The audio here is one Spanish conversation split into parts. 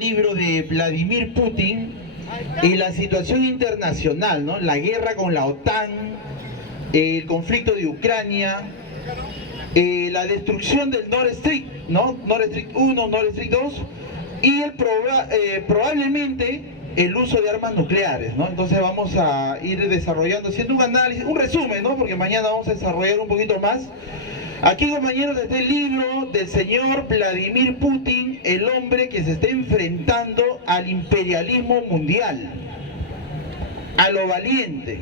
Libro de Vladimir Putin y la situación internacional, ¿no? La guerra con la OTAN, el conflicto de Ucrania, la destrucción del Nord Stream, ¿no? Nord Stream 1, Nord Stream 2 y probablemente el uso de armas nucleares, ¿no? Entonces vamos a ir desarrollando, haciendo un análisis, un resumen, ¿no? Porque mañana vamos a desarrollar un poquito más. Aquí, compañeros, está el libro del señor Vladimir Putin, el hombre que se está enfrentando al imperialismo mundial, a lo valiente.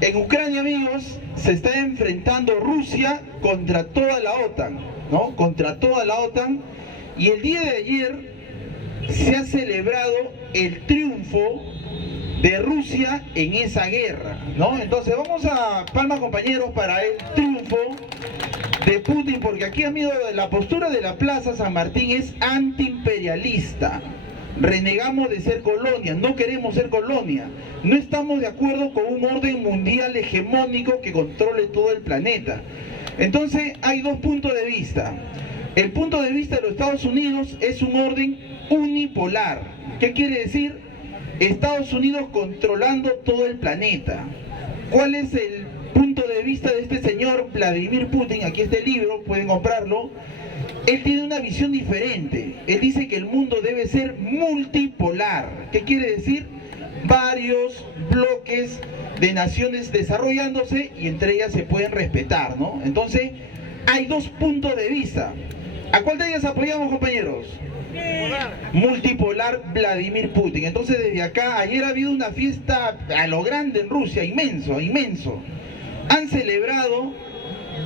En Ucrania, amigos, se está enfrentando Rusia contra toda la OTAN, ¿no? Contra toda la OTAN. Y el día de ayer se ha celebrado el triunfo de Rusia en esa guerra, ¿no? Entonces vamos a palmas, compañeros, para el triunfo de Putin, porque aquí, amigos, la postura de la Plaza San Martín es antiimperialista. Renegamos de ser colonia, no queremos ser colonia, no estamos de acuerdo con un orden mundial hegemónico que controle todo el planeta. Entonces hay dos puntos de vista. El punto de vista de los Estados Unidos es un orden unipolar. ¿Qué quiere decir? Estados Unidos controlando todo el planeta. ¿Cuál es el punto de vista de este señor Vladimir Putin? Aquí está el libro, pueden comprarlo. Él tiene una visión diferente. Él dice que el mundo debe ser multipolar. ¿Qué quiere decir? Varios bloques de naciones desarrollándose y entre ellas se pueden respetar, ¿no? Entonces, hay dos puntos de vista. ¿A cuál de ellas apoyamos, compañeros? Multipolar Vladimir Putin. Entonces, desde acá, ayer ha habido una fiesta a lo grande en Rusia, inmenso, inmenso. Han celebrado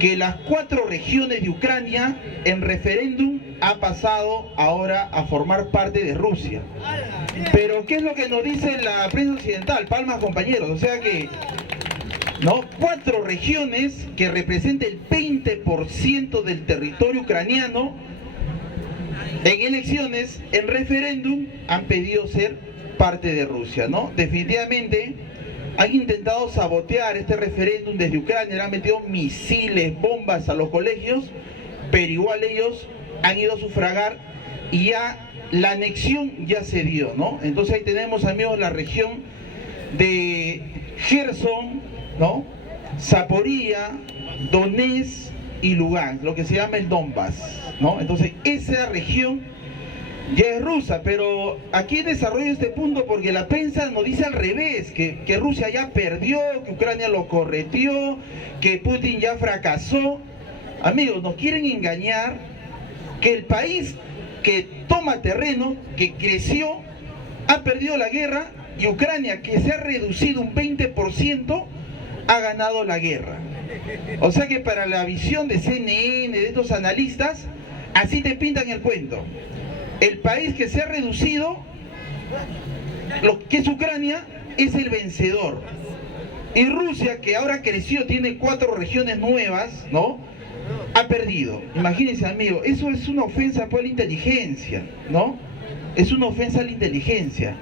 que las 4 regiones de Ucrania en referéndum ha pasado ahora a formar parte de Rusia. Pero ¿qué es lo que nos dice la prensa occidental? Palmas, compañeros, o sea que, ¿no? 4 regiones que representan el 20% del territorio ucraniano en elecciones, en referéndum, han pedido ser parte de Rusia, ¿no? Definitivamente han intentado sabotear este referéndum desde Ucrania, le han metido misiles, bombas a los colegios, pero igual ellos han ido a sufragar y ya la anexión ya se dio, ¿no? Entonces ahí tenemos, amigos, la región de Gerson, ¿no? Zaporizhia, Donetsk y Lugansk, lo que se llama el Donbass, ¿no? Entonces esa región ya es rusa, pero aquí desarrollo este punto porque la prensa nos dice al revés, que Rusia ya perdió, que Ucrania lo correteó, que Putin ya fracasó. Amigos, nos quieren engañar que el país que toma terreno, que creció, ha perdido la guerra, y Ucrania, que se ha reducido un 20%, ha ganado la guerra. O sea que para la visión de CNN, de estos analistas, así te pintan el cuento. El país que se ha reducido, lo que es Ucrania, es el vencedor. Y Rusia, que ahora creció, tiene 4 regiones nuevas, ¿no? Ha perdido. Imagínense, amigo, eso es una ofensa por la inteligencia, ¿no? Es una ofensa a la inteligencia.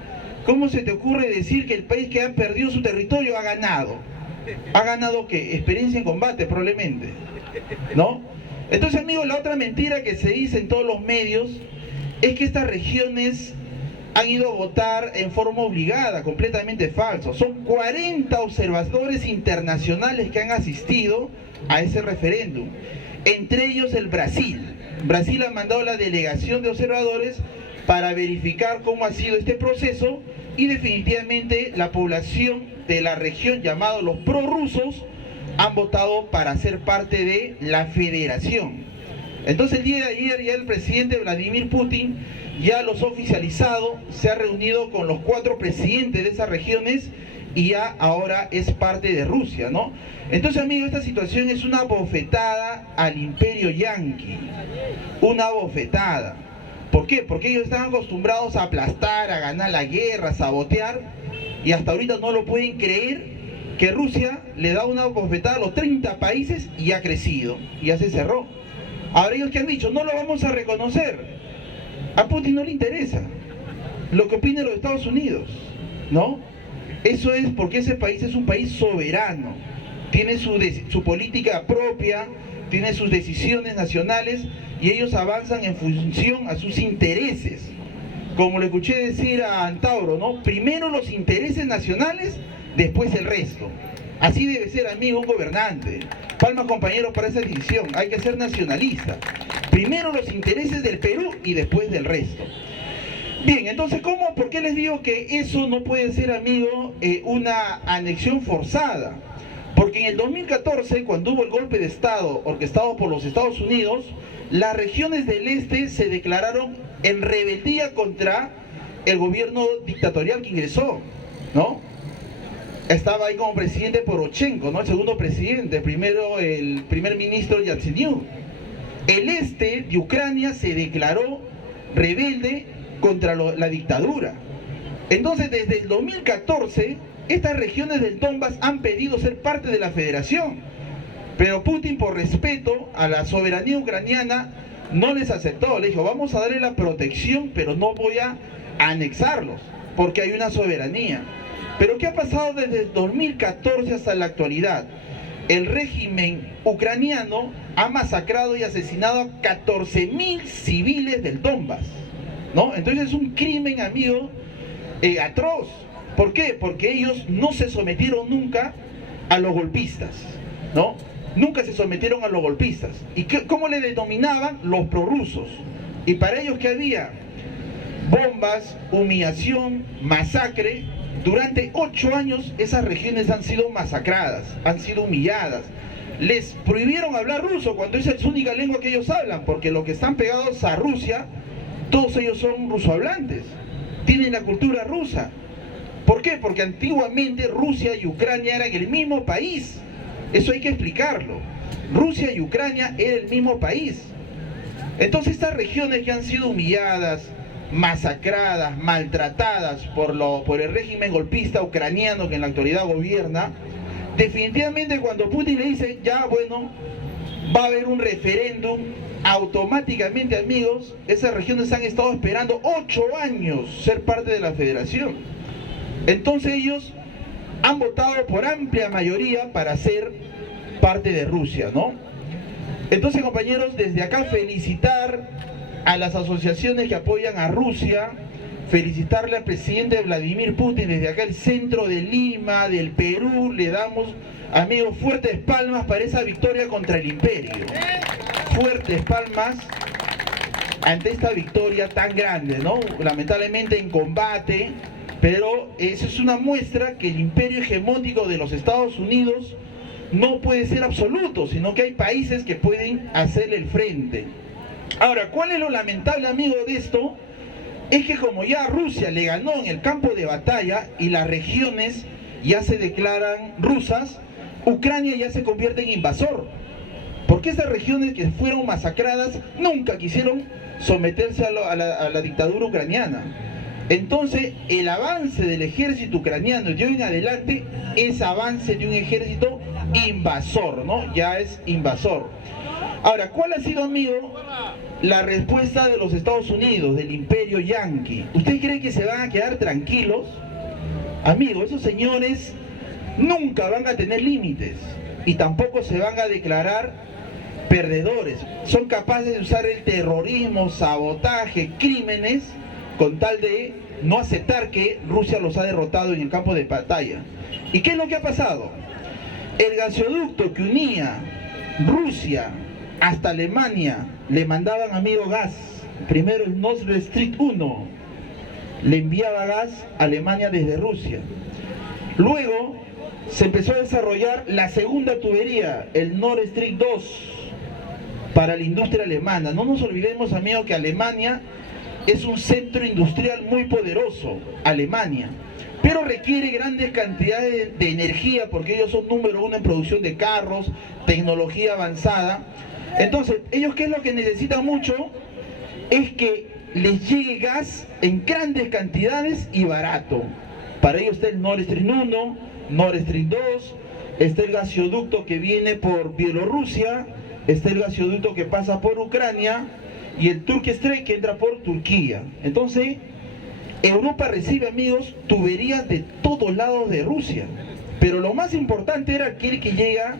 ¿Cómo se te ocurre decir que el país que ha perdido su territorio ha ganado? ¿Ha ganado qué? Experiencia en combate, probablemente, ¿no? Entonces, amigos, la otra mentira que se dice en todos los medios es que estas regiones han ido a votar en forma obligada, completamente falso. Son 40 observadores internacionales que han asistido a ese referéndum, entre ellos el Brasil. Brasil ha mandado la delegación de observadores para verificar cómo ha sido este proceso, y definitivamente la población de la región, llamados los prorrusos, han votado para ser parte de la federación. Entonces el día de ayer ya el presidente Vladimir Putin ya los ha oficializado, se ha reunido con los 4 presidentes de esas regiones y ya ahora es parte de Rusia, ¿no? Entonces, amigos, esta situación es una bofetada al imperio yanqui, una bofetada. ¿Por qué? Porque ellos están acostumbrados a aplastar, a ganar la guerra, a sabotear, y hasta ahorita no lo pueden creer que Rusia le da una bofetada a los 30 países y ha crecido, y ya se cerró. Ahora ellos que han dicho, no lo vamos a reconocer. A Putin no le interesa lo que opinen los Estados Unidos, ¿no? Eso es porque ese país es un país soberano, tiene su política propia, tiene sus decisiones nacionales y ellos avanzan en función a sus intereses. como le escuché decir a Antauro, ¿no? Primero los intereses nacionales, después el resto. Así debe ser, amigo, un gobernante. Palmas, compañeros, para esa decisión. Hay que ser nacionalista. Primero los intereses del Perú y después del resto. Bien, entonces, ¿por qué les digo que eso no puede ser, amigo, una anexión forzada? Porque en el 2014, cuando hubo el golpe de Estado orquestado por los Estados Unidos, las regiones del este se declararon en rebeldía contra el gobierno dictatorial que ingresó, ¿no? Estaba ahí como presidente Poroshenko, ¿no? El segundo presidente, primero el primer ministro Yatsenyuk. El este de Ucrania se declaró rebelde contra la dictadura. Entonces, desde el 2014, estas regiones del Donbass han pedido ser parte de la federación. Pero Putin, por respeto a la soberanía ucraniana, no les aceptó. Le dijo, vamos a darle la protección, pero no voy a anexarlos, porque hay una soberanía. Pero ¿qué ha pasado desde el 2014 hasta la actualidad? El régimen ucraniano ha masacrado y asesinado a 14.000 civiles del Donbass, ¿no? Entonces es un crimen, amigo, atroz. ¿Por qué? Porque ellos no se sometieron nunca a los golpistas, ¿no? Nunca se sometieron a los golpistas. ¿Y cómo le denominaban? Los prorrusos. Y para ellos, ¿qué había? Bombas, humillación, masacre. Durante 8 años esas regiones han sido masacradas, han sido humilladas. Les prohibieron hablar ruso cuando esa es su única lengua que ellos hablan, porque los que están pegados a Rusia, todos ellos son rusohablantes, tienen la cultura rusa. ¿Por qué? Porque antiguamente Rusia y Ucrania eran el mismo país. Eso hay que explicarlo. Rusia y Ucrania eran el mismo país. Entonces estas regiones que han sido humilladas, masacradas, maltratadas por el régimen golpista ucraniano que en la actualidad gobierna, definitivamente cuando Putin le dice, ya bueno, va a haber un referéndum, automáticamente, amigos, esas regiones han estado esperando 8 años ser parte de la federación. Entonces ellos han votado por amplia mayoría para ser parte de Rusia, ¿no? Entonces, compañeros, desde acá felicitar a las asociaciones que apoyan a Rusia, felicitarle al presidente Vladimir Putin desde acá, el centro de Lima, del Perú, le damos, amigos, fuertes palmas para esa victoria contra el imperio. Fuertes palmas ante esta victoria tan grande, ¿no? Lamentablemente en combate, pero eso es una muestra que el imperio hegemónico de los Estados Unidos no puede ser absoluto, sino que hay países que pueden hacerle el frente. Ahora, ¿cuál es lo lamentable, amigo, de esto? Es que como ya Rusia le ganó en el campo de batalla y las regiones ya se declaran rusas, Ucrania ya se convierte en invasor. Porque estas regiones que fueron masacradas nunca quisieron someterse a la dictadura ucraniana. Entonces, el avance del ejército ucraniano de hoy en adelante es avance de un ejército invasor, ¿no? Ya es invasor. Ahora, ¿cuál ha sido, amigo, la respuesta de los Estados Unidos, del imperio yanqui? ¿Usted cree que se van a quedar tranquilos? Amigo, esos señores nunca van a tener límites y tampoco se van a declarar perdedores. Son capaces de usar el terrorismo, sabotaje, crímenes, con tal de no aceptar que Rusia los ha derrotado en el campo de batalla. ¿Y qué es lo que ha pasado? El gasoducto que unía Rusia hasta Alemania, le mandaban, amigo, gas. Primero el Nord Stream 1 le enviaba gas a Alemania desde Rusia. Luego se empezó a desarrollar la segunda tubería, el Nord Stream 2, para la industria alemana. No nos olvidemos, amigo, que Alemania es un centro industrial muy poderoso, Alemania, pero requiere grandes cantidades de energía porque ellos son número 1 en producción de carros, tecnología avanzada. Entonces, ellos, ¿qué es lo que necesitan mucho? Es que les llegue gas en grandes cantidades y barato. Para ellos está el Nord Stream 1, Nord Stream 2, está el gasoducto que viene por Bielorrusia, está el gasoducto que pasa por Ucrania y el Turkish Stream que entra por Turquía. Entonces, Europa recibe, amigos, tuberías de todos lados de Rusia. Pero lo más importante era aquel que llega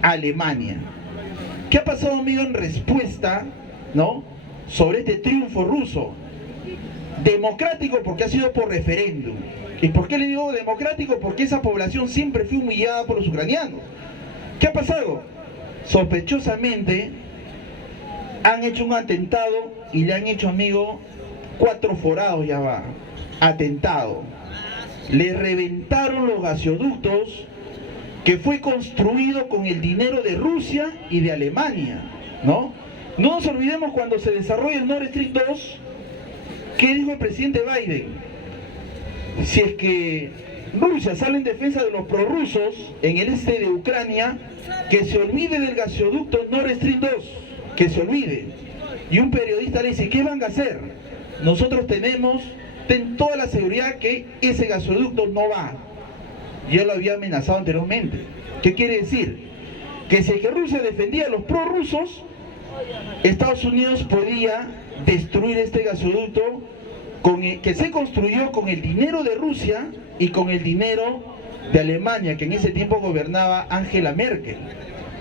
a Alemania. ¿Qué ha pasado, amigo, en respuesta, ¿no?, sobre este triunfo ruso? Democrático porque ha sido por referéndum. ¿Y por qué le digo democrático? Porque esa población siempre fue humillada por los ucranianos. ¿Qué ha pasado? Sospechosamente han hecho un atentado y le han hecho, amigo, 4 forados ya va. Atentado. Le reventaron los gasoductos que fue construido con el dinero de Rusia y de Alemania, ¿no? No nos olvidemos cuando se desarrolla el Nord Stream 2, ¿qué dijo el presidente Biden? Si es que Rusia sale en defensa de los prorrusos en el este de Ucrania, que se olvide del gasoducto Nord Stream 2, que se olvide. Y un periodista le dice, ¿qué van a hacer? Nosotros ten toda la seguridad que ese gasoducto no va. Ya lo había amenazado anteriormente. ¿Qué quiere decir? Que si es que Rusia defendía a los prorrusos, Estados Unidos podía destruir este gasoducto que se construyó con el dinero de Rusia y con el dinero de Alemania, que en ese tiempo gobernaba Angela Merkel.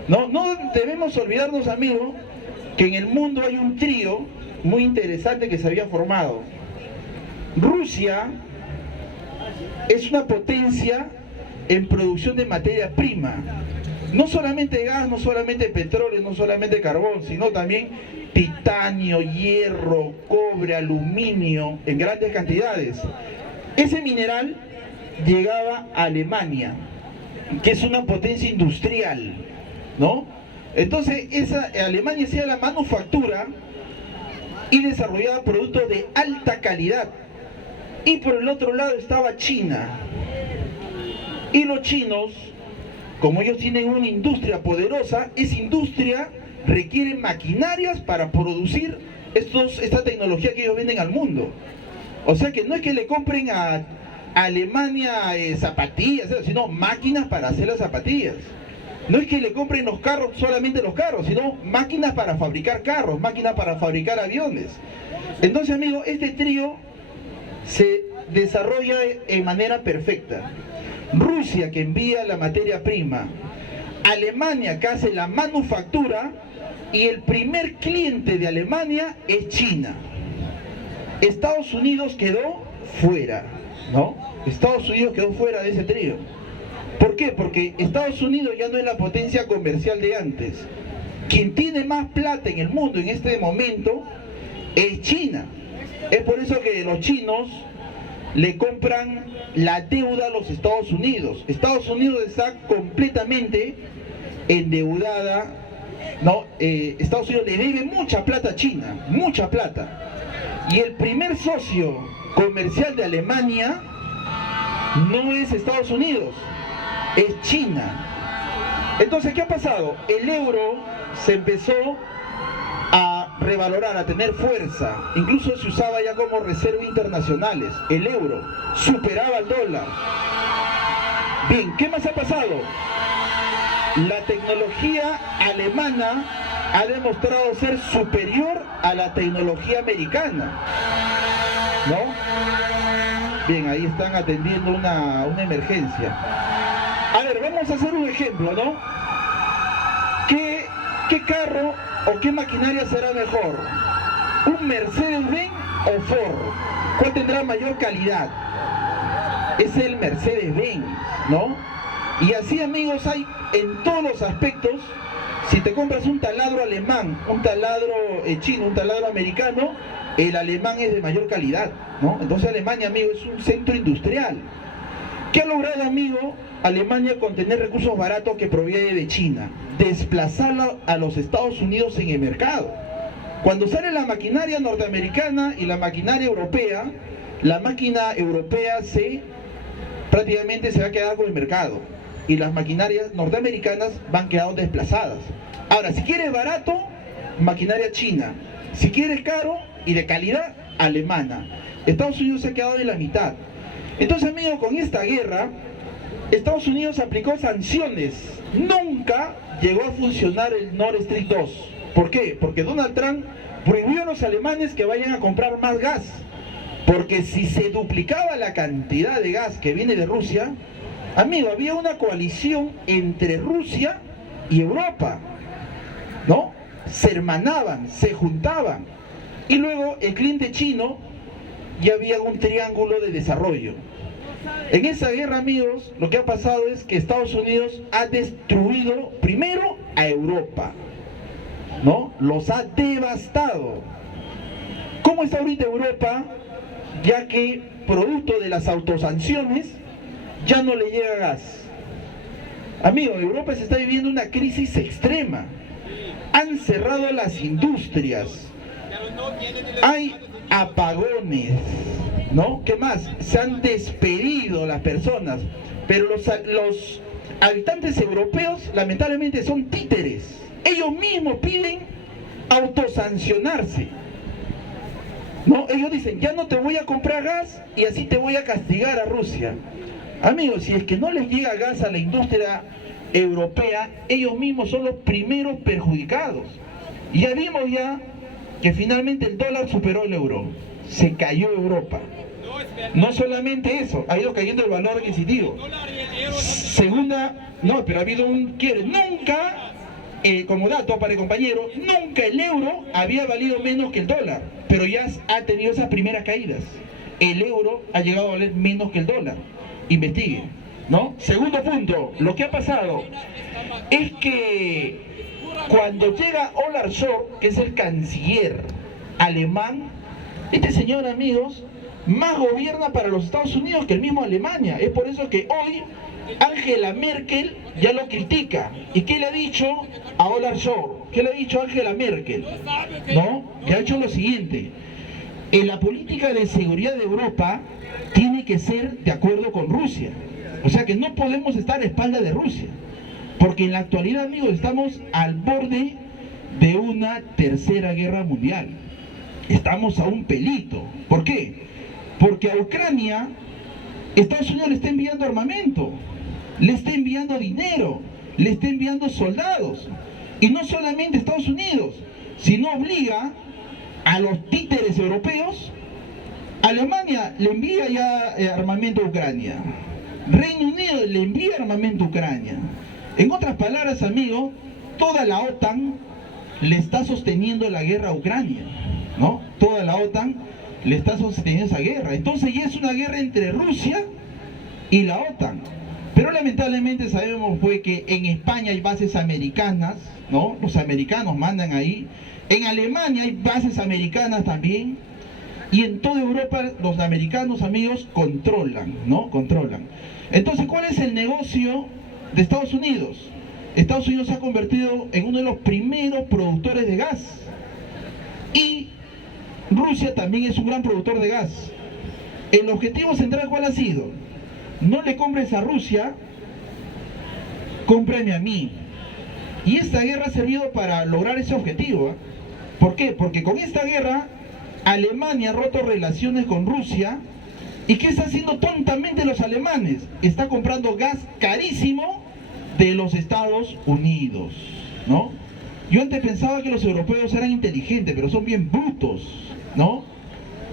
No debemos olvidarnos, amigos, que en el mundo hay un trío muy interesante que se había formado. Rusia es una potencia en producción de materia prima, no solamente gas, no solamente petróleo, no solamente carbón, sino también titanio, hierro, cobre, aluminio, en grandes cantidades. Ese mineral llegaba a Alemania, que es una potencia industrial, ¿no? Entonces, Alemania hacía la manufactura y desarrollaba productos de alta calidad. Y por el otro lado estaba China. Y los chinos, como ellos tienen una industria poderosa, esa industria requiere maquinarias para producir esta tecnología que ellos venden al mundo. O sea que no es que le compren a Alemania zapatillas, sino máquinas para hacer las zapatillas. No es que le compren los carros, solamente los carros, sino máquinas para fabricar carros, máquinas para fabricar aviones. Entonces, amigos, este trío se desarrolla en manera perfecta. Rusia, que envía la materia prima, Alemania, que hace la manufactura, y el primer cliente de Alemania es China. Estados Unidos quedó fuera, ¿no? Estados Unidos quedó fuera de ese trío. ¿Por qué? Porque Estados Unidos ya no es la potencia comercial de antes. Quien tiene más plata en el mundo en este momento es China. Es por eso que los chinos le compran la deuda a los Estados Unidos. Estados Unidos está completamente endeudada, ¿no? Estados Unidos le debe mucha plata a China, mucha plata. Y el primer socio comercial de Alemania no es Estados Unidos, es China. Entonces, ¿qué ha pasado? El euro se empezó a revalorar, a tener fuerza. Incluso se usaba ya como reserva internacionales. El euro superaba al dólar. Bien, ¿qué más ha pasado? La tecnología alemana ha demostrado ser superior a la tecnología americana, ¿no? Bien, ahí están atendiendo una emergencia. A ver, vamos a hacer un ejemplo, ¿no? ¿Qué carro o qué maquinaria será mejor? ¿Un Mercedes-Benz o Ford? ¿Cuál tendrá mayor calidad? Es el Mercedes-Benz, ¿no? Y así, amigos, hay en todos los aspectos. Si te compras un taladro alemán, un taladro chino, un taladro americano, el alemán es de mayor calidad, ¿no? Entonces Alemania, amigo, es un centro industrial. ¿Qué ha logrado, amigo, Alemania con tener recursos baratos que proviene de China? Desplazarlo a los Estados Unidos en el mercado. Cuando sale la maquinaria norteamericana y la maquinaria europea, la máquina europea prácticamente se va a quedar con el mercado. Y las maquinarias norteamericanas van quedando desplazadas. Ahora, si quieres barato, maquinaria china. Si quieres caro y de calidad, alemana. Estados Unidos se ha quedado en la mitad. Entonces, amigos, con esta guerra, Estados Unidos aplicó sanciones. Nunca llegó a funcionar el Nord Stream 2. ¿Por qué? Porque Donald Trump prohibió a los alemanes que vayan a comprar más gas. Porque si se duplicaba la cantidad de gas que viene de Rusia, amigo, había una coalición entre Rusia y Europa, ¿no? Se hermanaban, se juntaban. Y luego el cliente chino y había un triángulo de desarrollo. En esa guerra, amigos, lo que ha pasado es que Estados Unidos ha destruido primero a Europa, ¿no? Los ha devastado. ¿Cómo está ahorita Europa? Ya que, producto de las autosanciones, ya no le llega gas. Amigos, Europa se está viviendo una crisis extrema. Han cerrado las industrias. Hay apagones, ¿no? ¿Qué más? Se han despedido las personas. Pero los habitantes europeos, lamentablemente, son títeres. Ellos mismos piden autosancionarse, ¿no? Ellos dicen, ya no te voy a comprar gas y así te voy a castigar a Rusia. Amigos, si es que no les llega gas a la industria europea, ellos mismos son los primeros perjudicados. Y ya vimos que finalmente el dólar superó el euro. Se cayó Europa. No solamente eso, ha ido cayendo el valor adquisitivo. Segunda, no, pero ha habido nunca, como dato para el compañero, nunca el euro había valido menos que el dólar, pero ya ha tenido esas primeras caídas. El euro ha llegado a valer menos que el dólar. Investiguen, ¿no? Segundo punto, lo que ha pasado es que cuando llega Olaf Scholz, que es el canciller alemán, este señor, amigos, más gobierna para los Estados Unidos que el mismo Alemania. Es por eso que hoy Angela Merkel ya lo critica. ¿Y qué le ha dicho a Olaf Scholz? ¿Qué le ha dicho Angela Merkel? ¿No? Que ha hecho lo siguiente: en la política de seguridad de Europa tiene que ser de acuerdo con Rusia. O sea que no podemos estar a espaldas de Rusia. Porque en la actualidad, amigos, estamos al borde de una tercera guerra mundial. Estamos a un pelito. ¿Por qué? Porque a Ucrania Estados Unidos le está enviando armamento, le está enviando dinero, le está enviando soldados. Y no solamente Estados Unidos, sino obliga a los títeres europeos. Alemania le envía ya armamento a Ucrania. Reino Unido le envía armamento a Ucrania. En otras palabras, amigos, toda la OTAN le está sosteniendo la guerra a Ucrania, ¿no? Toda la OTAN le está sosteniendo esa guerra. Entonces ya es una guerra entre Rusia y la OTAN. Pero lamentablemente sabemos que en España hay bases americanas, ¿no? Los americanos mandan ahí. En Alemania hay bases americanas también. Y en toda Europa los americanos, amigos, controlan, ¿no? Controlan. Entonces, ¿cuál es el negocio de Estados Unidos? Estados Unidos se ha convertido en uno de los primeros productores de gas. Y Rusia también es un gran productor de gas. El objetivo central, ¿cuál ha sido? No le compres a Rusia, cómprame a mí. Y esta guerra ha servido para lograr ese objetivo, ¿eh? ¿Por qué? Porque con esta guerra Alemania ha roto relaciones con Rusia. ¿Y qué está haciendo tontamente los alemanes? Está comprando gas carísimo de los Estados Unidos, ¿no? Yo antes pensaba que los europeos eran inteligentes, pero son bien brutos, ¿no?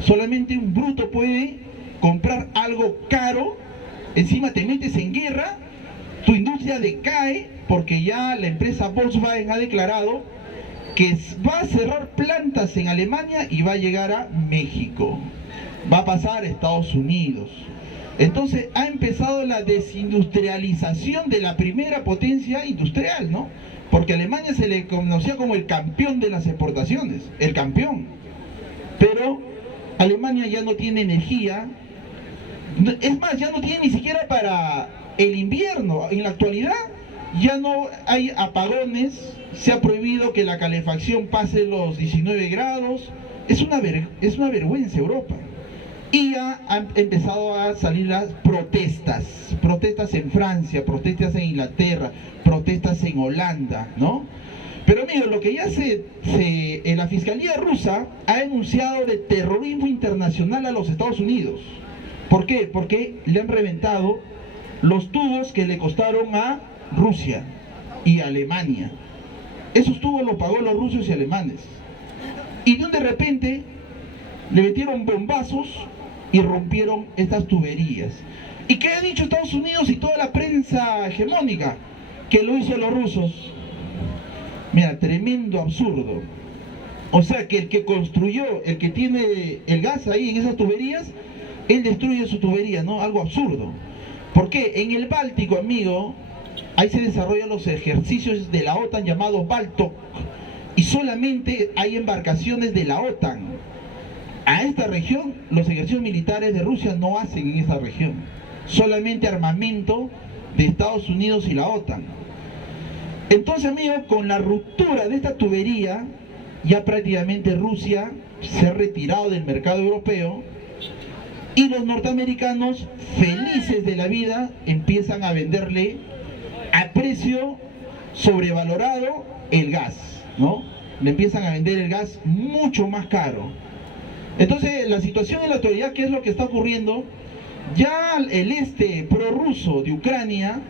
Solamente un bruto puede comprar algo caro, encima te metes en guerra, tu industria decae porque ya la empresa Volkswagen ha declarado que va a cerrar plantas en Alemania y va a llegar a México, va a pasar a Estados Unidos. Entonces ha empezado la desindustrialización de la primera potencia industrial, ¿no? Porque a Alemania se le conocía como el campeón de las exportaciones, el campeón. Pero Alemania ya no tiene energía, es más, ya no tiene ni siquiera para el invierno. En la actualidad ya no hay apagones, se ha prohibido que la calefacción pase los 19 grados. Es una vergüenza Europa. Y ya han empezado a salir las protestas en Francia, protestas en Inglaterra, protestas en Holanda, ¿no? Pero amigos, lo que ya la Fiscalía rusa ha denunciado de terrorismo internacional a los Estados Unidos. ¿Por qué? Porque le han reventado los tubos que le costaron a Rusia y Alemania. Esos tubos los pagó los rusos y alemanes. Y de repente le metieron bombazos y rompieron estas tuberías. ¿Y qué ha dicho Estados Unidos y toda la prensa hegemónica? Que lo hizo los rusos. Mira, tremendo absurdo. O sea que el que construyó, el que tiene el gas ahí en esas tuberías, él destruye su tubería, ¿no? Algo absurdo. ¿Por qué? En el Báltico, amigo, ahí se desarrollan los ejercicios de la OTAN llamados Baltok, y solamente hay embarcaciones de la OTAN. A esta región, los ejercicios militares de Rusia no hacen en esta región. Solamente armamento de Estados Unidos y la OTAN. Entonces, amigos, con la ruptura de esta tubería, ya prácticamente Rusia se ha retirado del mercado europeo y los norteamericanos, felices de la vida, empiezan a venderle a precio sobrevalorado el gas, ¿no? Le empiezan a vender el gas mucho más caro. Entonces, la situación en la actualidad, ¿qué es lo que está ocurriendo? Ya el este prorruso de Ucrania,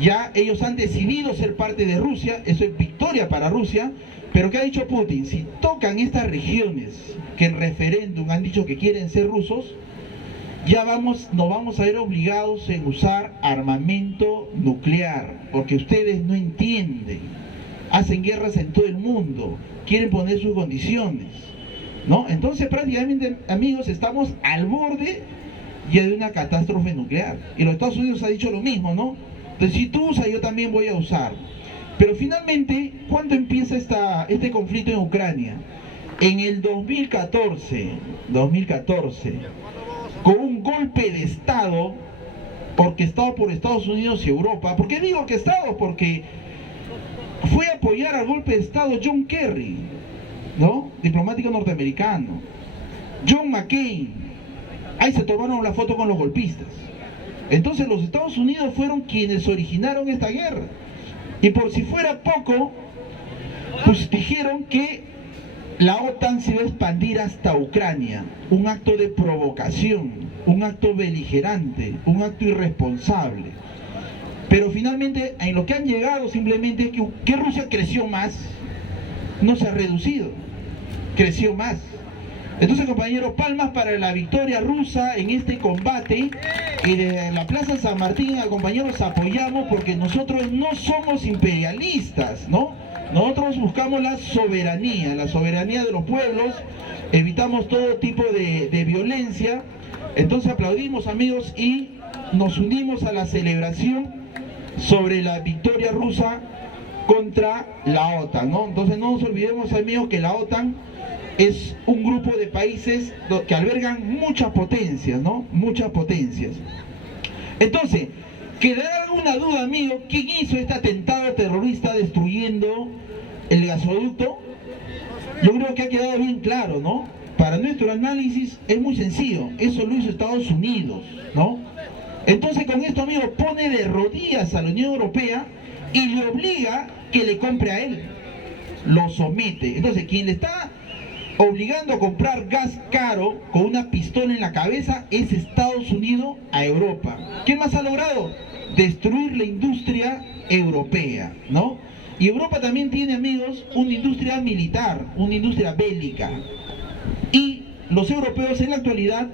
ya ellos han decidido ser parte de Rusia, eso es victoria para Rusia, pero ¿qué ha dicho Putin? Si tocan estas regiones que en referéndum han dicho que quieren ser rusos, ya nos vamos a ver obligados en usar armamento nuclear, porque ustedes no entienden, hacen guerras en todo el mundo, quieren poner sus condiciones, ¿no? Entonces prácticamente, amigos, estamos al borde ya de una catástrofe nuclear, y los Estados Unidos ha dicho lo mismo, ¿no? Entonces si tú usas, yo también voy a usar. Pero finalmente, ¿cuándo empieza este conflicto en Ucrania? En el 2014, con un golpe de Estado orquestado por Estados Unidos y Europa. ¿Por qué digo orquestado? Porque fue a apoyar al golpe de Estado John Kerry, ¿no? Diplomático norteamericano. John McCain. Ahí se tomaron la foto con los golpistas. Entonces los Estados Unidos fueron quienes originaron esta guerra. Y por si fuera poco, pues dijeron que la OTAN se iba a expandir hasta Ucrania. Un acto de provocación, un acto beligerante, un acto irresponsable. Pero finalmente, en lo que han llegado simplemente es que Rusia creció más, no se ha reducido, creció más. Entonces, compañeros, palmas para la victoria rusa en este combate. Y desde la Plaza San Martín, compañeros, apoyamos porque nosotros no somos imperialistas, ¿no? Nosotros buscamos la soberanía de los pueblos, evitamos todo tipo de violencia. Entonces aplaudimos, amigos, y nos unimos a la celebración sobre la victoria rusa contra la OTAN, ¿no? Entonces no nos olvidemos, amigos, que la OTAN es un grupo de países que albergan muchas potencias, ¿no? Muchas potencias. Entonces, ¿quedará alguna duda, amigo? ¿Quién hizo este atentado terrorista destruyendo el gasoducto? Yo creo que ha quedado bien claro, ¿no? Para nuestro análisis es muy sencillo. Eso lo hizo Estados Unidos, ¿no? Entonces, con esto, amigo, pone de rodillas a la Unión Europea y le obliga que le compre a él. Lo somete. Entonces, quien le está obligando a comprar gas caro con una pistola en la cabeza es Estados Unidos a Europa. ¿Qué más ha logrado? Destruir la industria europea, ¿no? Y Europa también tiene, amigos, una industria militar, una industria bélica. Y los europeos en la actualidad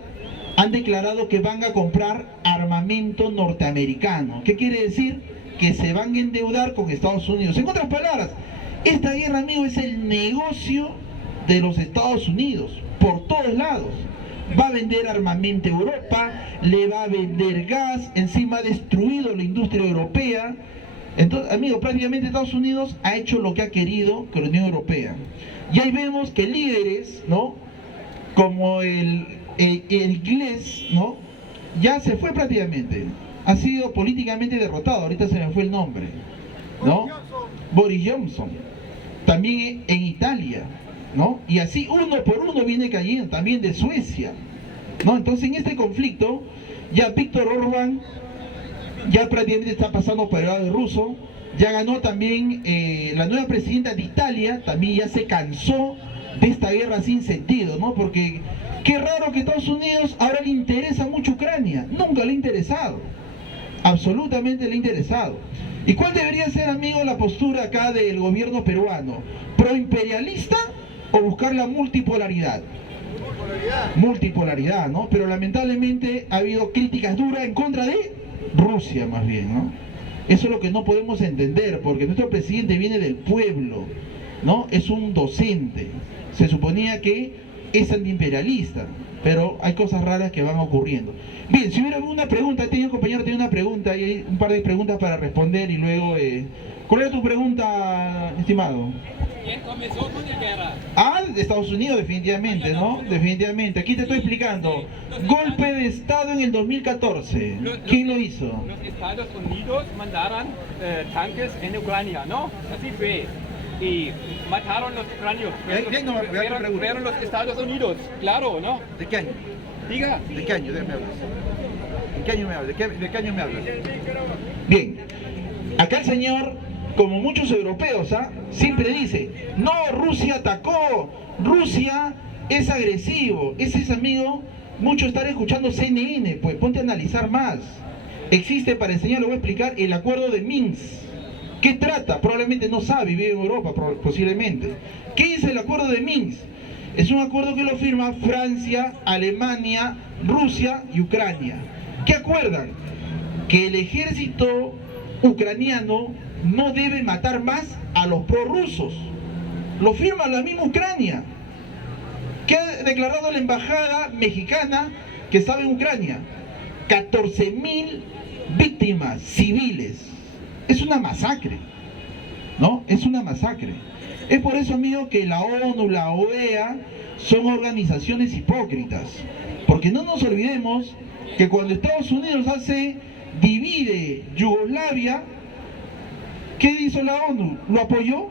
han declarado que van a comprar armamento norteamericano. ¿Qué quiere decir? Que se van a endeudar con Estados Unidos. En otras palabras, esta guerra, amigos, es el negocio de los Estados Unidos, por todos lados. Va a vender armamento a Europa, le va a vender gas, encima ha destruido la industria europea. Entonces, amigos, prácticamente Estados Unidos ha hecho lo que ha querido con la Unión Europea. Y ahí vemos que líderes, ¿no? Como el inglés, ¿no? Ya se fue prácticamente. Ha sido políticamente derrotado, ahorita se me fue el nombre, ¿no? Boris Johnson. También en Italia, ¿no? Y así uno por uno viene cayendo, también de Suecia, ¿no? Entonces en este conflicto ya Víctor Orbán ya prácticamente está pasando por el lado ruso, ya ganó también la nueva presidenta de Italia, también ya se cansó de esta guerra sin sentido, ¿no? Porque qué raro que Estados Unidos ahora le interesa mucho Ucrania, nunca le ha interesado, absolutamente le ha interesado. ¿Y cuál debería ser, amigo, la postura acá del gobierno peruano? ¿Proimperialista o buscar la multipolaridad? Multipolaridad, ¿no? Pero lamentablemente ha habido críticas duras en contra de Rusia, más bien, ¿no? Eso es lo que no podemos entender, porque nuestro presidente viene del pueblo, ¿no? Es un docente, se suponía que es antiimperialista, pero hay cosas raras que van ocurriendo. Bien, si hubiera alguna pregunta, el compañero tiene una pregunta y hay un par de preguntas para responder y luego... ¿Cuál era tu pregunta, estimado? ¿Quién comenzó con la guerra? Ah, de Estados Unidos, definitivamente, ¿no? Definitivamente. Aquí te estoy explicando. Golpe de Estado en el 2014. ¿Quién lo hizo? Los Estados Unidos mandaron tanques en Ucrania, ¿no? Así fue. Y mataron los ucranianos. Fueron los Estados Unidos, claro, ¿no? ¿De qué año? Diga. ¿De qué año? ¿De qué hablas? ¿De qué año me hablas? ¿De qué año me hablas? Bien. Acá el señor, como muchos europeos, siempre dice, no, Rusia atacó, Rusia es agresivo. Ese es, amigo, mucho estar escuchando CNN, pues ponte a analizar más. Existe, para enseñar, lo voy a explicar, el acuerdo de Minsk. ¿Qué trata? Probablemente no sabe, vive en Europa, posiblemente. ¿Qué es el acuerdo de Minsk? Es un acuerdo que lo firma Francia, Alemania, Rusia y Ucrania. ¿Qué acuerdan? Que el ejército ucraniano no debe matar más a los prorrusos. Lo firma la misma Ucrania. ¿Qué ha declarado la embajada mexicana que estaba en Ucrania? 14.000 víctimas civiles. Es una masacre, ¿no? Es una masacre. Es por eso, amigo, que la ONU, la OEA son organizaciones hipócritas. Porque no nos olvidemos que cuando Estados Unidos divide Yugoslavia, ¿qué hizo la ONU? ¿Lo apoyó?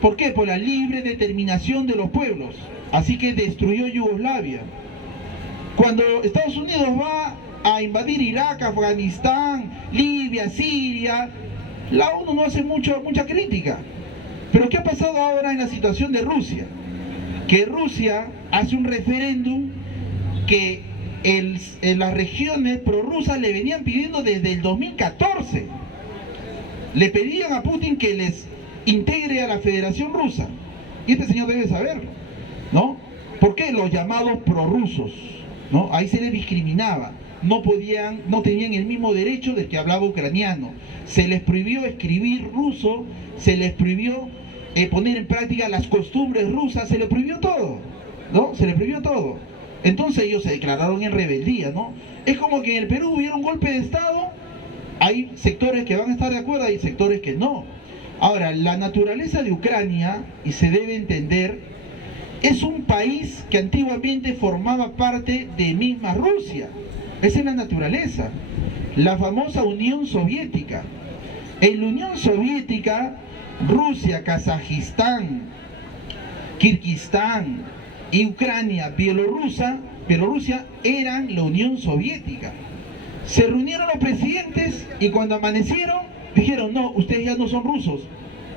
¿Por qué? Por la libre determinación de los pueblos. Así que destruyó Yugoslavia. Cuando Estados Unidos va a invadir Irak, Afganistán, Libia, Siria, la ONU no hace mucha crítica. Pero ¿qué ha pasado ahora en la situación de Rusia? Que Rusia hace un referéndum que en las regiones prorrusas le venían pidiendo desde el 2014. Le pedían a Putin que les integre a la Federación Rusa. Y este señor debe saberlo, ¿no? ¿Por qué? Los llamados prorrusos, ¿no? Ahí se les discriminaba. No tenían el mismo derecho del que hablaba ucraniano. Se les prohibió escribir ruso, se les prohibió poner en práctica las costumbres rusas, se les prohibió todo, ¿no? Se les prohibió todo. Entonces ellos se declararon en rebeldía, ¿no? Es como que en el Perú hubiera un golpe de Estado, hay sectores que van a estar de acuerdo, hay sectores que no. Ahora, la naturaleza de Ucrania, y se debe entender, es un país que antiguamente formaba parte de misma Rusia. Esa es la naturaleza. La famosa Unión Soviética. En la Unión Soviética, Rusia, Kazajistán, Kirguistán y Ucrania, Bielorrusia eran la Unión Soviética. Se reunieron los presidentes y cuando amanecieron dijeron, no, ustedes ya no son rusos.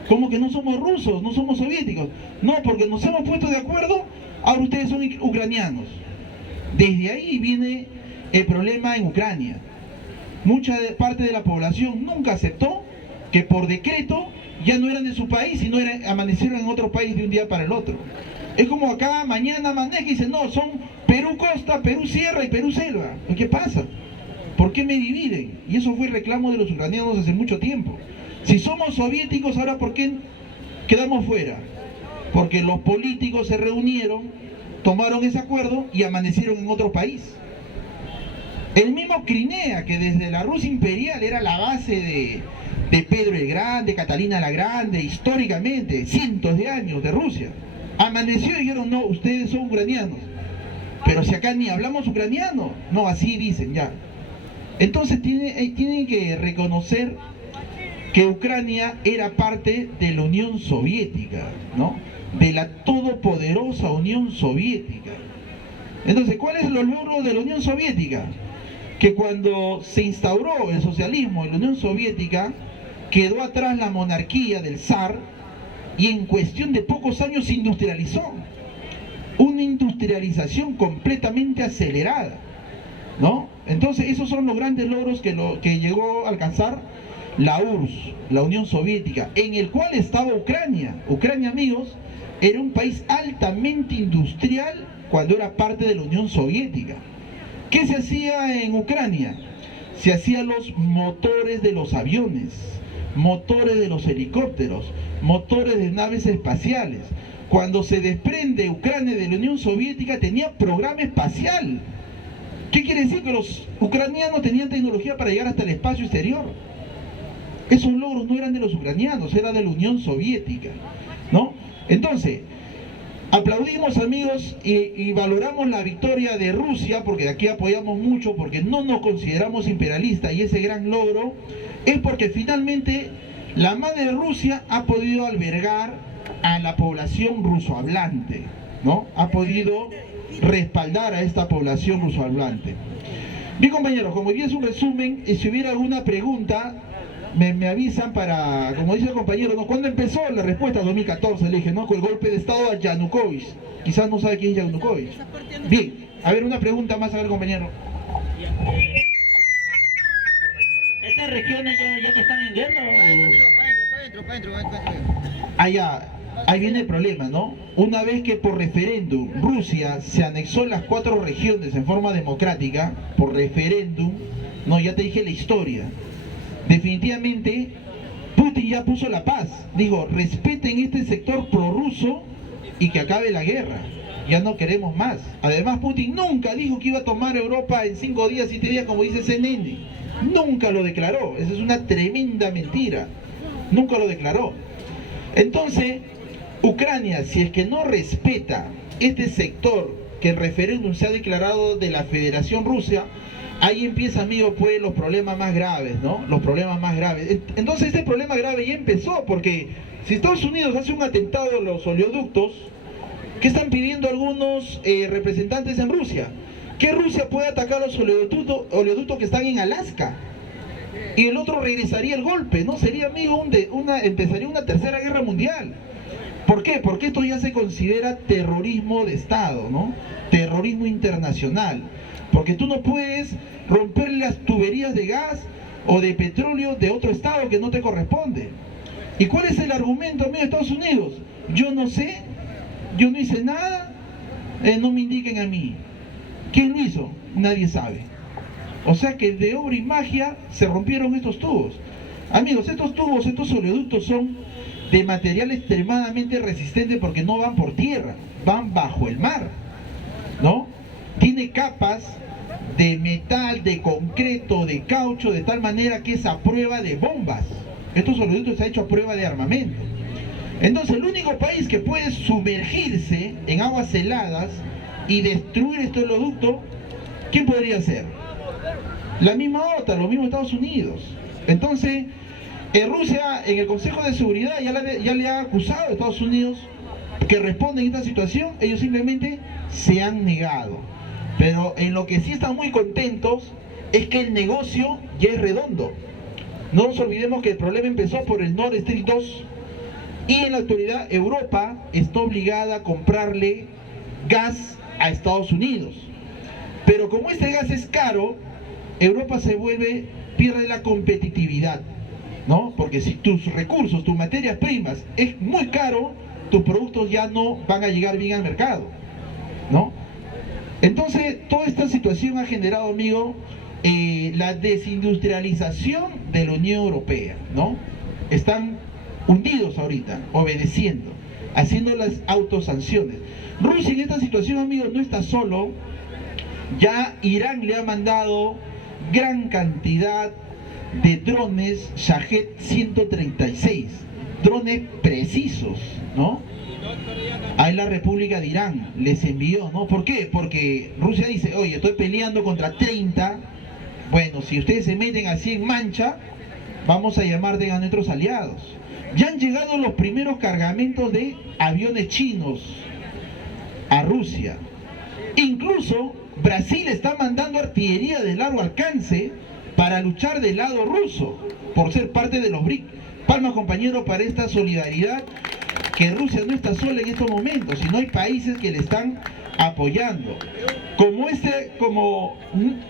¿Cómo que no somos rusos? No somos soviéticos. No, porque nos hemos puesto de acuerdo, ahora ustedes son ucranianos. Desde ahí viene el problema en Ucrania. Mucha parte de la población nunca aceptó que por decreto ya no eran de su país, sino amanecieron en otro país de un día para el otro. Es como acá mañana amanece y dicen, no, son Perú costa, Perú sierra y Perú selva. ¿Qué pasa? ¿Por qué me dividen? Y eso fue el reclamo de los ucranianos hace mucho tiempo. Si somos soviéticos, ahora ¿por qué quedamos fuera? Porque los políticos se reunieron, tomaron ese acuerdo y amanecieron en otro país. El mismo Crimea, que desde la Rusia imperial era la base de Pedro el Grande, Catalina la Grande, históricamente, cientos de años de Rusia, amaneció y dijeron, no, ustedes son ucranianos. Pero si acá ni hablamos ucraniano, no, así dicen ya. Entonces tienen que reconocer que Ucrania era parte de la Unión Soviética, ¿no? De la todopoderosa Unión Soviética. Entonces, ¿cuáles son los logros de la Unión Soviética? Que cuando se instauró el socialismo en la Unión Soviética, quedó atrás la monarquía del zar y en cuestión de pocos años se industrializó. Una industrialización completamente acelerada, ¿no? Entonces, esos son los grandes logros que llegó a alcanzar la URSS, la Unión Soviética, en el cual estaba Ucrania. Ucrania, amigos, era un país altamente industrial cuando era parte de la Unión Soviética. ¿Qué se hacía en Ucrania? Se hacían los motores de los aviones, motores de los helicópteros, motores de naves espaciales. Cuando se desprende Ucrania de la Unión Soviética tenía programa espacial. ¿Qué quiere decir? Que los ucranianos tenían tecnología para llegar hasta el espacio exterior. Esos logros no eran de los ucranianos, eran de la Unión Soviética, ¿no? Entonces, aplaudimos, amigos, y valoramos la victoria de Rusia, porque aquí apoyamos mucho, porque no nos consideramos imperialistas, y ese gran logro es porque finalmente la madre Rusia ha podido albergar a la población rusohablante, ¿no? Ha podido respaldar a esta población rusohablante. Bien, compañeros, como hoy es un resumen, y si hubiera alguna pregunta, me avisan para, como dice el compañero, ¿no? ¿Cuándo empezó la respuesta? 2014, le dije, ¿no? Con el golpe de estado a Yanukovych. Quizás no sabe quién es Yanukovych. Bien, a ver, una pregunta más, a ver, compañero. ¿Estas regiones ya no están en guerra? Allá, ahí viene el problema, ¿no? Una vez que por referéndum Rusia se anexó las 4 regiones en forma democrática, por referéndum, no, ya te dije la historia. Definitivamente, Putin ya puso la paz. Dijo, respeten este sector prorruso y que acabe la guerra. Ya no queremos más. Además, Putin nunca dijo que iba a tomar Europa en 5 días, 7 días, como dice CNN. Nunca lo declaró. Esa es una tremenda mentira. Nunca lo declaró. Entonces, Ucrania, si es que no respeta este sector que el referéndum se ha declarado de la Federación Rusa, ahí empieza, amigo, pues los problemas más graves, ¿no? Los problemas más graves. Entonces este problema grave ya empezó, porque si Estados Unidos hace un atentado a los oleoductos, ¿qué están pidiendo algunos representantes en Rusia? Que Rusia puede atacar los oleoductos que están en Alaska. Y el otro regresaría el golpe, ¿no? Sería, amigo, empezaría una tercera guerra mundial. ¿Por qué? Porque esto ya se considera terrorismo de Estado, ¿no? Terrorismo internacional. Porque tú no puedes romper las tuberías de gas o de petróleo de otro estado que no te corresponde. ¿Y cuál es el argumento, amigo, de Estados Unidos? Yo no sé, yo no hice nada, no me indiquen a mí. ¿Quién lo hizo? Nadie sabe. O sea que de obra y magia se rompieron estos tubos. Amigos, estos tubos, estos oleoductos son de material extremadamente resistente porque no van por tierra, van bajo el mar, ¿no? Tiene capas de metal, de concreto, de caucho, de tal manera que es a prueba de bombas. Estos oleoductos se han hecho a prueba de armamento. Entonces, el único país que puede sumergirse en aguas heladas y destruir este oleoducto, ¿quién podría ser? La misma OTAN, los mismos Estados Unidos. Entonces, Rusia en el Consejo de Seguridad ya le ha acusado a Estados Unidos que responde en esta situación. Ellos simplemente se han negado. Pero en lo que sí están muy contentos es que el negocio ya es redondo. No nos olvidemos que el problema empezó por el Nord Stream 2 y en la actualidad Europa está obligada a comprarle gas a Estados Unidos. Pero como este gas es caro, Europa pierde la competitividad, ¿no? Porque si tus recursos, tus materias primas es muy caro, tus productos ya no van a llegar bien al mercado, ¿no? Entonces, toda esta situación ha generado, amigo, la desindustrialización de la Unión Europea, ¿no? Están hundidos ahorita, obedeciendo, haciendo las autosanciones. Rusia en esta situación, amigo, no está solo. Ya Irán le ha mandado gran cantidad de drones Shahed 136, drones precisos, ¿no? Ahí la República de Irán les envió, ¿no? ¿Por qué? Porque Rusia dice, oye, estoy peleando contra 30, bueno, si ustedes se meten así en mancha, vamos a llamar a nuestros aliados. Ya han llegado los primeros cargamentos de aviones chinos a Rusia. Incluso Brasil está mandando artillería de largo alcance para luchar del lado ruso, por ser parte de los BRIC. Palmas, compañeros, para esta solidaridad, que Rusia no está sola en estos momentos, sino hay países que le están apoyando. Como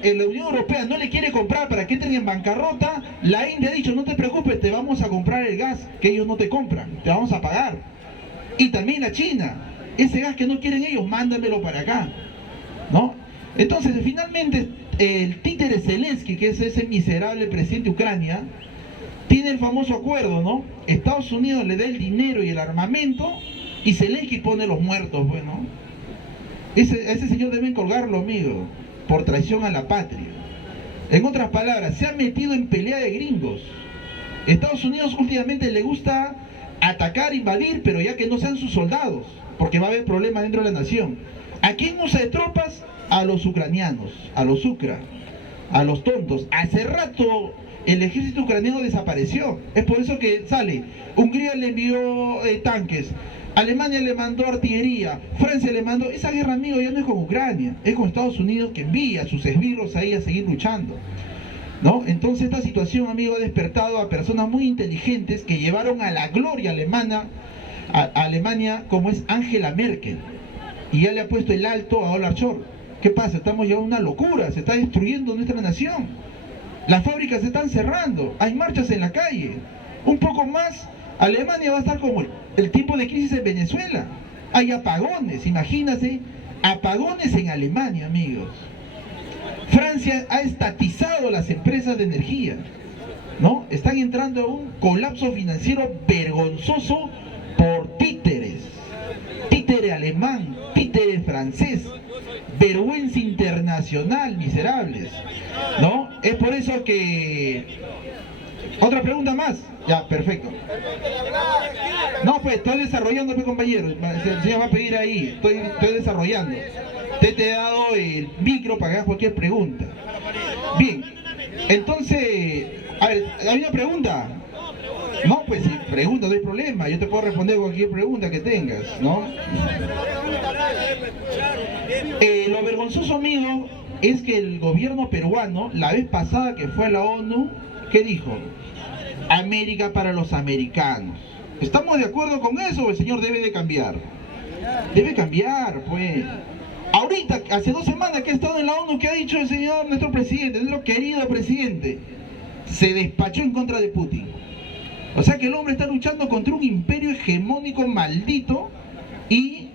la Unión Europea no le quiere comprar para que entren en bancarrota, la India ha dicho, no te preocupes, te vamos a comprar el gas que ellos no te compran, te vamos a pagar. Y también la China, ese gas que no quieren ellos, mándamelo para acá, ¿no? Entonces, finalmente, el títere Zelensky, que es ese miserable presidente de Ucrania, tiene el famoso acuerdo, ¿no? Estados Unidos le da el dinero y el armamento y Zelensky pone los muertos, bueno. A ese señor deben colgarlo, amigo, por traición a la patria. En otras palabras, se ha metido en pelea de gringos. Estados Unidos últimamente le gusta atacar, invadir, pero ya que no sean sus soldados, porque va a haber problemas dentro de la nación. ¿A quién usa de tropas? A los ucranianos, a los ucra, a los tontos. Hace rato el ejército ucraniano desapareció. Es por eso que sale. Hungría le envió tanques, Alemania le mandó artillería, Francia le mandó... Esa guerra, amigo, ya no es con Ucrania, es con Estados Unidos, que envía a sus esbirros ahí a seguir luchando, ¿no? Entonces esta situación, amigo, ha despertado a personas muy inteligentes que llevaron a la gloria alemana, a Alemania, como es Angela Merkel, y ya le ha puesto el alto a Olaf Scholz. ¿Qué pasa? Estamos ya en una locura, se está destruyendo nuestra nación. Las fábricas se están cerrando, hay marchas en la calle. Un poco más, Alemania va a estar como el tipo de crisis en Venezuela. Hay apagones, imagínense, apagones en Alemania, amigos. Francia ha estatizado las empresas de energía, ¿no? Están entrando a un colapso financiero vergonzoso por títeres. Títere alemán, títere francés, vergüenza internacional, miserables, ¿no? Es por eso que... ¿Otra pregunta más? Ya, perfecto. No, pues, estoy desarrollando, mi compañero. El señor va a pedir ahí. Estoy desarrollando. Te he dado el micro para que hagas cualquier pregunta. Bien. Entonces, a ver, ¿hay una pregunta? No, pues si pregunta, no hay problema. Yo te puedo responder cualquier pregunta que tengas, ¿no? Lo vergonzoso, amigo, es que el gobierno peruano, la vez pasada que fue a la ONU, ¿qué dijo? América para los americanos. ¿Estamos de acuerdo con eso o el señor debe de cambiar? Debe cambiar, pues. Ahorita, hace 2 semanas que ha estado en la ONU, ¿qué ha dicho el señor, nuestro presidente, nuestro querido presidente? Se despachó en contra de Putin. O sea que el hombre está luchando contra un imperio hegemónico maldito y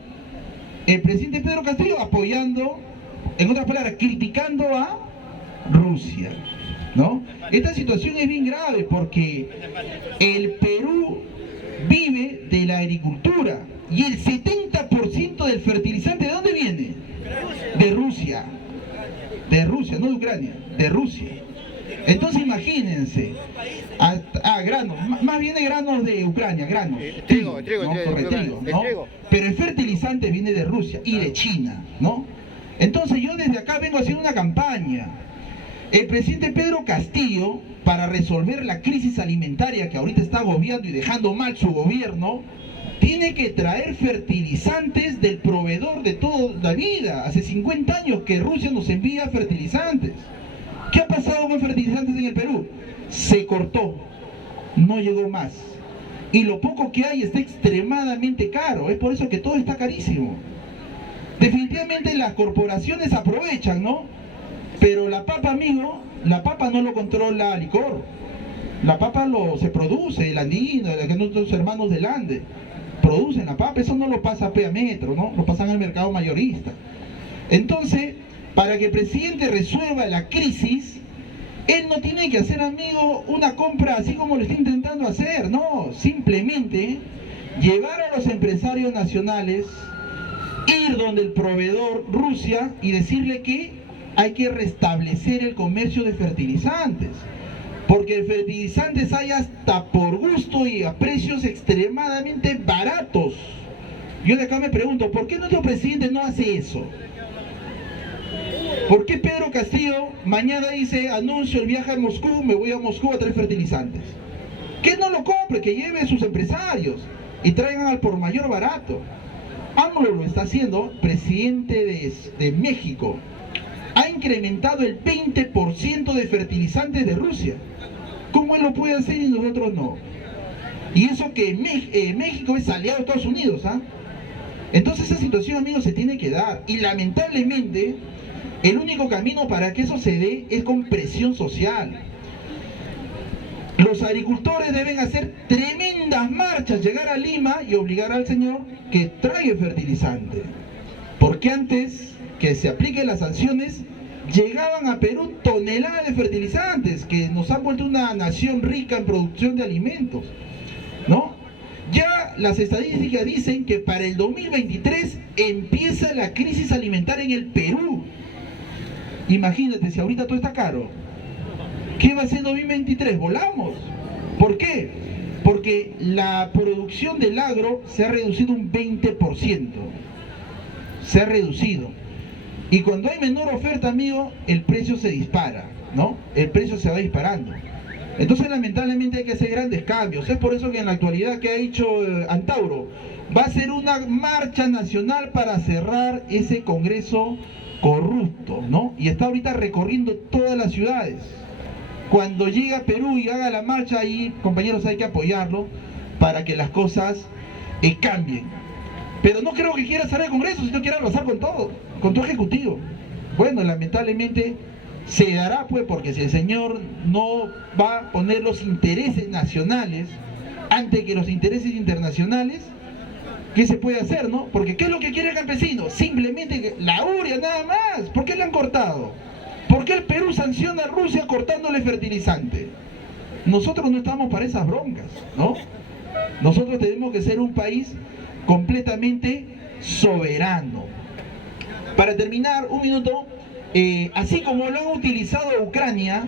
el presidente Pedro Castillo apoyando, en otras palabras, criticando a Rusia, ¿no? Esta situación es bien grave porque el Perú vive de la agricultura y el 70% del fertilizante, ¿de dónde viene? De Rusia. De Rusia, no de Ucrania, de Rusia. Entonces imagínense, granos, más bien de granos de Ucrania, granos, trigo, ¿no? Pero el fertilizante viene de Rusia y de China, ¿no? Entonces yo desde acá vengo haciendo una campaña. El presidente Pedro Castillo, para resolver la crisis alimentaria que ahorita está agobiando y dejando mal su gobierno, tiene que traer fertilizantes del proveedor de toda la vida. Hace 50 años que Rusia nos envía fertilizantes. ¿Qué ha pasado con fertilizantes en el Perú? Se cortó, no llegó más. Y lo poco que hay está extremadamente caro, es por eso que todo está carísimo. Definitivamente las corporaciones aprovechan, ¿no? Pero la papa, amigo, la papa no lo controla Licor. La papa se produce, el andino, nuestros hermanos del Ande producen la papa, eso no lo pasa a metro, ¿no? Lo pasan al mercado mayorista. Entonces, para que el presidente resuelva la crisis, él no tiene que hacer, amigo, una compra así como lo está intentando hacer, no, simplemente llevar a los empresarios nacionales, ir donde el proveedor Rusia y decirle que hay que restablecer el comercio de fertilizantes, porque el fertilizantes hay hasta por gusto y a precios extremadamente baratos. Yo de acá me pregunto, ¿por qué nuestro presidente no hace eso? ¿Por qué Pedro Castillo mañana dice, anuncio el viaje a Moscú, me voy a Moscú a traer fertilizantes? Que no lo compre, que lleve a sus empresarios y traigan al por mayor barato. AMLO lo está haciendo, presidente de México. Ha incrementado el 20% de fertilizantes de Rusia. ¿Cómo él lo puede hacer y nosotros no? Y eso que México es aliado de Estados Unidos, ¿ah? Entonces esa situación, amigos, se tiene que dar. Y lamentablemente, el único camino para que eso se dé es con presión social. Los agricultores deben hacer tremendas marchas, llegar a Lima y obligar al señor que traiga fertilizante. Porque antes que se apliquen las sanciones, llegaban a Perú toneladas de fertilizantes que nos han vuelto una nación rica en producción de alimentos, ¿no? Ya las estadísticas dicen que para el 2023 empieza la crisis alimentaria en el Perú. Imagínate, si ahorita todo está caro, ¿qué va a ser el 2023? Volamos. ¿Por qué? Porque la producción del agro se ha reducido un 20%. Se ha reducido. Y cuando hay menor oferta, amigo, el precio se dispara, ¿no? El precio se va disparando. Entonces, lamentablemente, hay que hacer grandes cambios. Es por eso que en la actualidad que ha dicho Antauro, va a ser una marcha nacional para cerrar ese Congreso corrupto, ¿no? Y está ahorita recorriendo todas las ciudades. Cuando llegue a Perú y haga la marcha ahí, compañeros, hay que apoyarlo para que las cosas cambien. Pero no creo que quiera cerrar el Congreso, sino quiera arrasar con todo, con todo ejecutivo. Bueno, lamentablemente se dará, pues, porque si el señor no va a poner los intereses nacionales antes que los intereses internacionales, ¿qué se puede hacer, no? Porque ¿qué es lo que quiere el campesino? Simplemente la urea, nada más. ¿Por qué le han cortado? ¿Por qué el Perú sanciona a Rusia cortándole fertilizante? Nosotros no estamos para esas broncas, ¿no? Nosotros tenemos que ser un país completamente soberano. Para terminar, un minuto, así como lo han utilizado a Ucrania,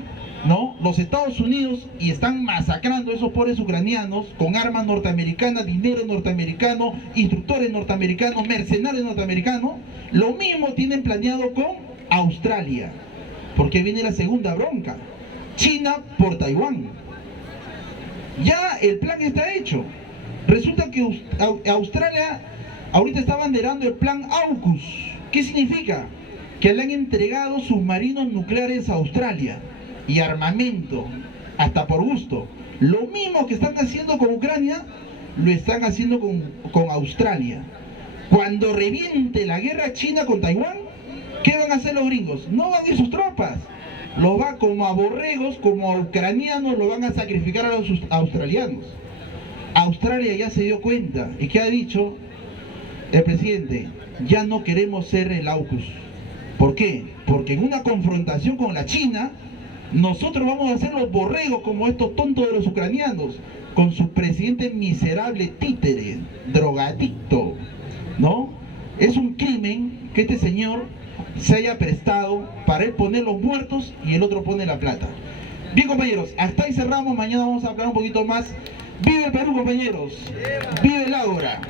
¿no? Los Estados Unidos, y están masacrando a esos pobres ucranianos con armas norteamericanas, dinero norteamericano, instructores norteamericanos, mercenarios norteamericanos, lo mismo tienen planeado con Australia, porque viene la segunda bronca, China por Taiwán. Ya el plan está hecho. Resulta que Australia ahorita está abanderando el plan AUKUS. ¿Qué significa? Que le han entregado submarinos nucleares a Australia y armamento, hasta por gusto. Lo mismo que están haciendo con Ucrania, lo están haciendo con Australia. Cuando reviente la guerra china con Taiwán, ¿qué van a hacer los gringos? No van a ir sus tropas. Los van como a borregos, como a ucranianos, lo van a sacrificar a los australianos. Australia ya se dio cuenta. ¿Y qué ha dicho el presidente? Ya no queremos ser el AUKUS. ¿Por qué? Porque en una confrontación con la China, nosotros vamos a ser los borregos como estos tontos de los ucranianos, con su presidente miserable, títere, drogadicto, ¿no? Es un crimen que este señor se haya prestado para él poner los muertos y el otro pone la plata. Bien, compañeros, hasta ahí cerramos. Mañana vamos a hablar un poquito más. ¡Vive el Perú, compañeros! ¡Vive el Ágora!